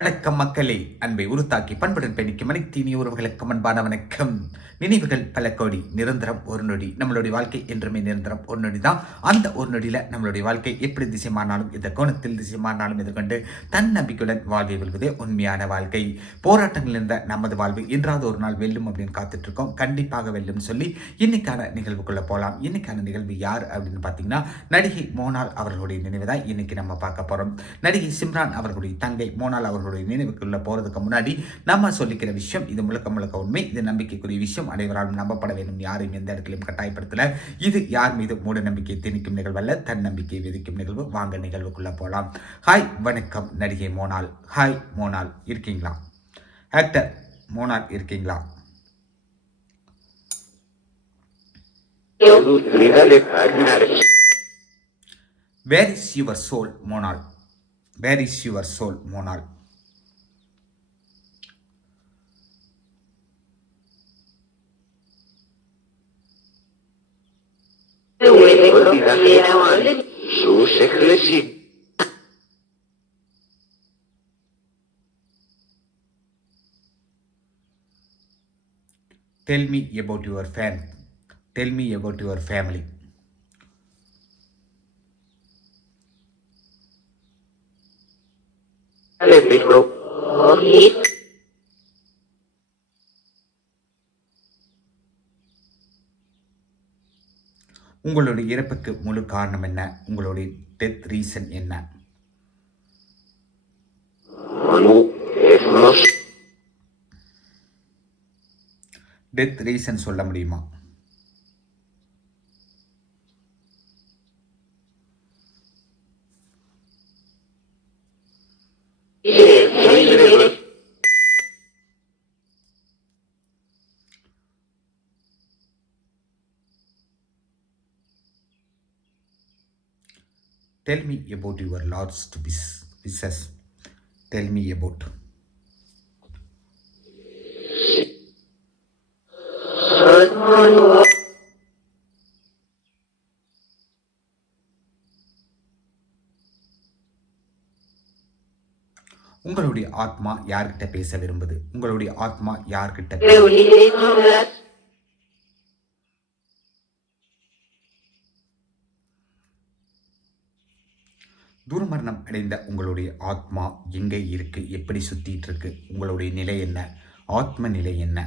வணக்கம் மக்களே. அன்பை உருத்தாக்கி பண்புடன் பயணிக்கும் அனைத்து உறவுகளுக்கு அன்பான வணக்கம். நினைவுகள் பல கோடி நிரந்தரம் ஒரு நொடி. நம்மளுடைய வாழ்க்கை என்றுமே நிரந்தரம் ஒரு நொடி தான் அந்த ஒரு நொடியில் நம்மளுடைய வாழ்க்கை எப்படி திசைமானாலும் இந்த கோணத்தில் திசைமானாலும் எதிர்கொண்டு தன்னம்பிக்கையுடன் வாழ்வை வெல்வதே உண்மையான வாழ்க்கை. போராட்டங்கள் இருந்த நமது வாழ்வு இன்றாவது ஒரு நாள் வெல்லும் அப்படின்னு காத்துட்டு இருக்கோம் கண்டிப்பாக வெல்லும் சொல்லி இன்னைக்கான நிகழ்வுக்குள்ள போகலாம் இன்னைக்கான நிகழ்வு யார் அப்படின்னு பார்த்தீங்கன்னா நடிகை மோனால் அவர்களுடைய நினைவு தான் இன்னைக்கு நம்ம பார்க்க போறோம். நடிகை சிம்ரான் அவர்களுடைய தங்கை மோனால் அவர்களுடைய அவர்களுடைய நினைவுக்குள்ள போகிறதுக்கு முன்னாடி நம்ம சொல்லிக்கிற விஷயம் இது முழுக்க முழுக்க உண்மை. இது நம்பிக்கைக்குரிய விஷயம். அனைவராலும் நம்பப்பட வேண்டும். யாரையும் எந்த இடத்திலும் கட்டாயப்படுத்தல. இது யார் மீது மூட நம்பிக்கையை திணிக்கும் நிகழ்வல்ல தன்னம்பிக்கை விதிக்கும் நிகழ்வு. வாங்க நிகழ்வுக்குள்ளே போகலாம் ஹாய் வணக்கம் நடிகை மோனால். ஹாய் மோனால். இருக்கீங்களா? ஆக்டர் மோனால் இருக்கீங்களா? Where is your soul Monal? Where is your soul Monal? Tell me about your fan. Tell me about your family. Ale mikro. உங்களுடைய இறப்புக்கு முழு காரணம் என்ன? உங்களுடைய டெத் ரீசன் என்ன. டெத் ரீசன் சொல்ல முடியுமா? Tell me about your largest பிஸ் பிசஸ் டெல் மீ அபவுட் உங்களுடைய ஆத்மா யார்கிட்ட பேச விரும்புது உங்களுடைய ஆத்மா யார்கிட்ட துர்மரணம் அடைந்த உங்களுடைய ஆத்மா எங்கே இருக்கு? எப்படி சுத்திட்டு இருக்கு? உங்களுடைய நிலை என்ன? ஆத்ம நிலை என்ன?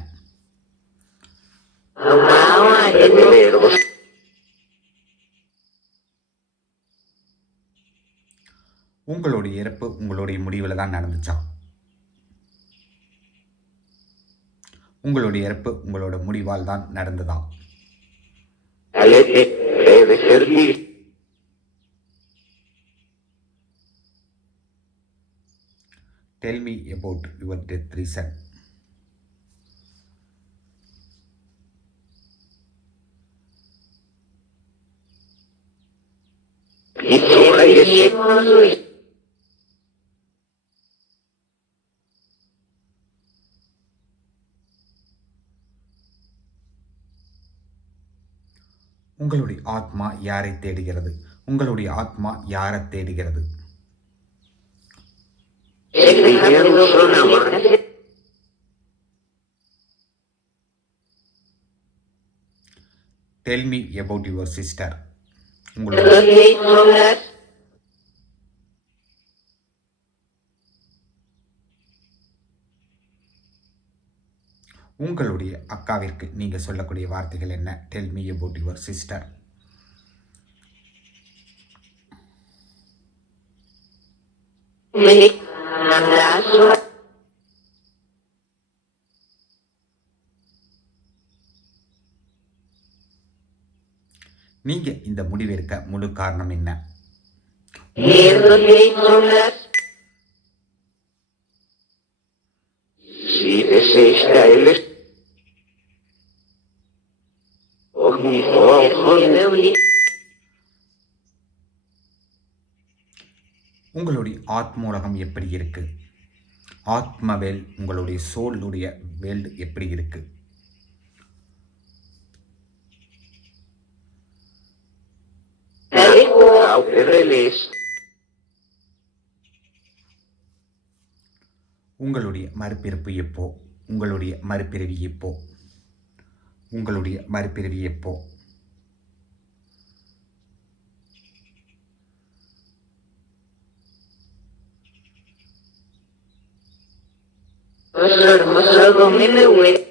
உங்களுடைய இறப்பு உங்களுடைய முடிவில் தான் நடந்துச்சா? உங்களுடைய இறப்பு உங்களோட முடிவால் தான் நடந்ததா? Tell me about your death reason உங்களுடைய ஆத்மா யாரை தேடுகிறது? உங்களுடைய ஆத்மா யாரை தேடுகிறது? Tell me about your sister உங்களுடைய உங்களுடைய அக்காவிற்கு நீங்க சொல்லக்கூடிய வார்த்தைகள் என்ன? Tell me about your sister நீங்க இந்த முடிவெடுக்க முழு காரணம் என்ன. உங்களுடைய ஆத்மூலகம் எப்படி இருக்கு ஆத்ம வேல் உங்களுடைய சோலுடைய வேல்டு எப்படி இருக்கு Out the release. உங்களுடைய மறுபிறப்பு எப்போ உங்களுடைய மறுபிறவி எப்போ உங்களுடைய மறுபிறவி எப்போ mısır gomini we. Tell me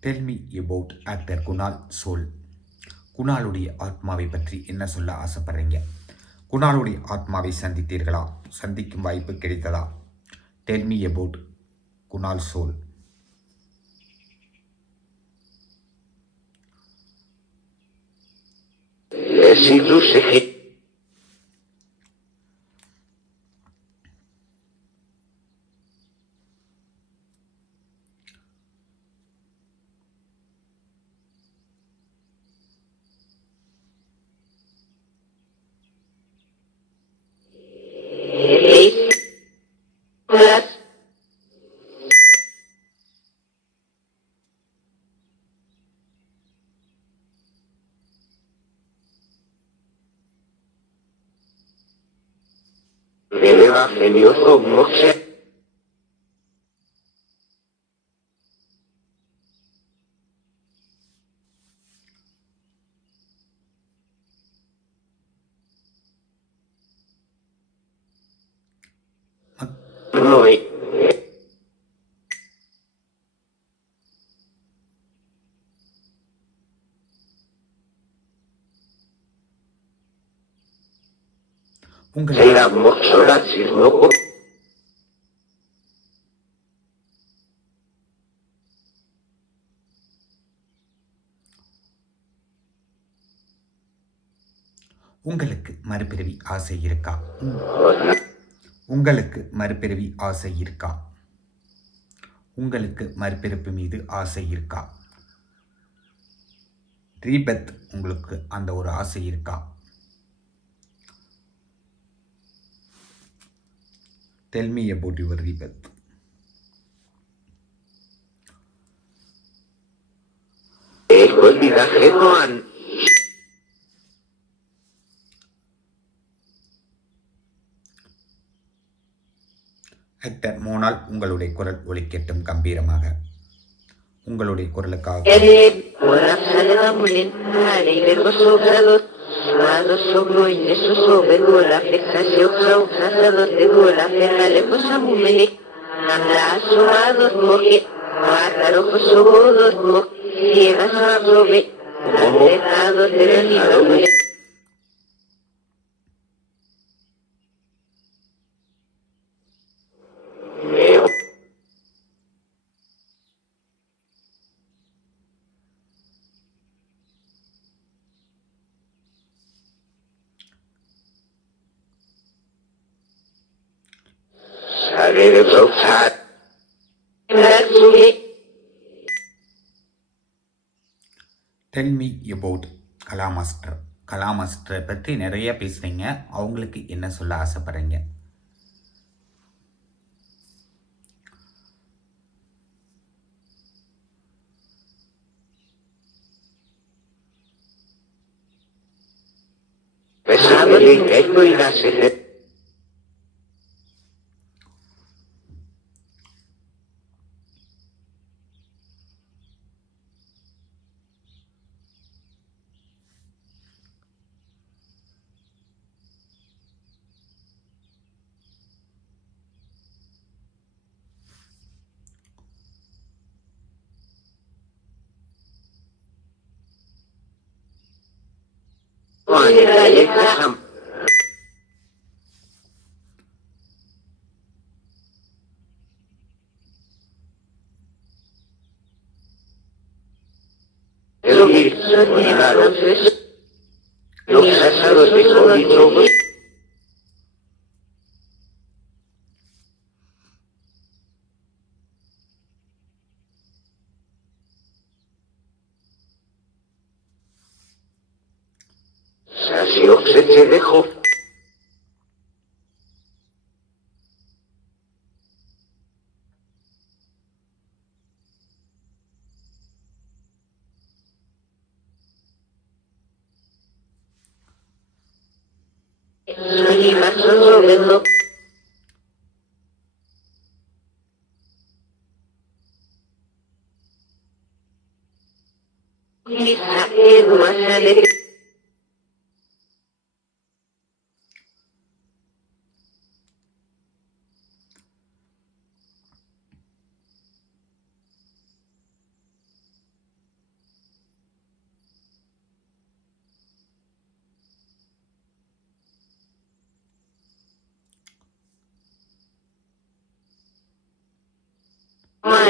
tell me about actor Kunal soul குணாலுடைய ஆத்மாவை பற்றி என்ன சொல்ல ஆசைப்படுறீங்க? குணாலுடைய ஆத்மாவை சந்தித்தீர்களா? சந்திக்கும் வாய்ப்பு கிடைத்ததா? Tell me about Kunal soul Yesidu and you're look at உங்கள். உங்களுக்கு மறுபிறவி ஆசை இருக்கா? உங்களுக்கு மறுபிறவி ஆசை இருக்கா? உங்களுக்கு மறுபிறப்பு மீது ஆசை இருக்கா? ரீபத் உங்களுக்கு அந்த ஒரு ஆசை இருக்கா? Tell me about your rebirth Ecco actor Monal உங்களுடைய குரல் ஒலிக்கட்டும் கம்பீரமாக. உங்களுடைய குரலுக்காக. Erib. Solo un sacerdote gola cosa mumele, anda asomados moque, mátaro cosobodos moque, ciegas a globe, de la is Zotat. Razuli. Tell me about Kala master Kala மாஸ்டரை பற்றி நிறைய பேசுகிறீங்க அவங்களுக்கு என்ன சொல்ல ஆசைப்பட்றீங்க Vesabili Ecco il Nasile. Juan Sam. Waalaikumsalam. Los sacerdotes políticos Dios eche más alegre.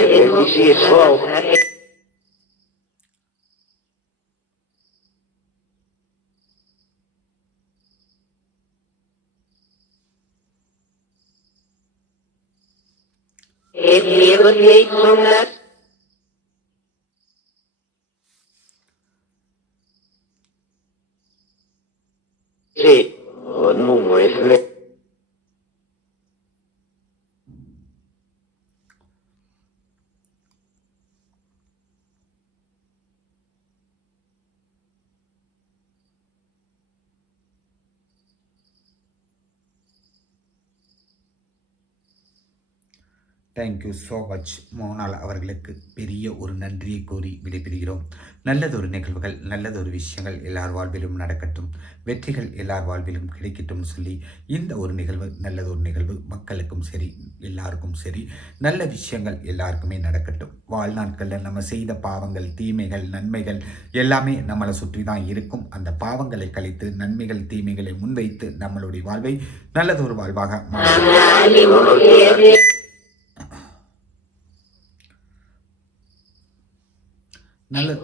ele observou Ele olhei com Sì, non è vero. Thank you so much Monal அவர்களுக்கு பெரிய ஒரு நன்றியை கூறி விடைபெறுகிறோம். நல்லதொரு நிகழ்வுகள் நல்லதொரு விஷயங்கள் எல்லார் வாழ்விலும் நடக்கட்டும். வெற்றிகள் எல்லார் வாழ்விலும் கிடைக்கட்டும் சொல்லி இந்த ஒரு நிகழ்வு நல்லதொரு நிகழ்வு மக்களுக்கும் சரி எல்லாருக்கும் சரி நல்ல விஷயங்கள் எல்லாருக்குமே நடக்கட்டும். வாழ்நாட்களில் நம்ம செய்த பாவங்கள் தீமைகள் நன்மைகள் எல்லாமே நம்மளை சுற்றி தான் இருக்கும். அந்த பாவங்களை கழித்து நன்மைகள் தீமைகளை முன்வைத்து நம்மளுடைய வாழ்வை நல்லதொரு வாழ்வாக நல்லது.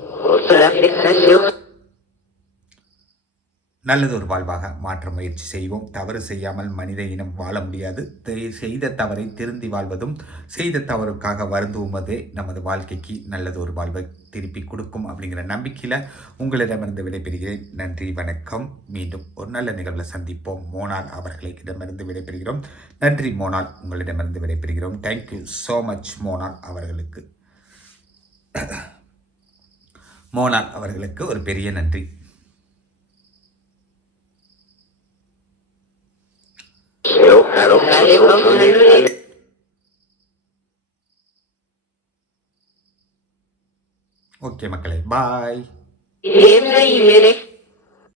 நல்லது ஒரு வாழ்வாக மாற்ற முயற்சி செய்வோம். தவறு செய்யாமல் மனித இனம் வாழ முடியாது. செய்த தவறை திருந்தி வாழ்வதும் செய்த தவறுக்காக வருந்துவதே நமது வாழ்க்கைக்கு நல்லது ஒரு வாழ்வை திருப்பி கொடுக்கும் அப்படிங்கிற நம்பிக்கையில் உங்களிடமிருந்து விடைபெறுகிறேன். நன்றி வணக்கம். மீண்டும் ஒரு நல்ல நிகழ்வில் சந்திப்போம். மோனால் அவர்களிடமிருந்து விடைபெறுகிறோம். நன்றி மோனால் உங்களிடமிருந்து விடைபெறுகிறோம். தேங்க்யூ ஸோ மச் மோனால் அவர்களுக்கு. மோனால் அவர்களுக்கு ஒரு பெரிய நன்றி. ஓகே மக்களே பாய்.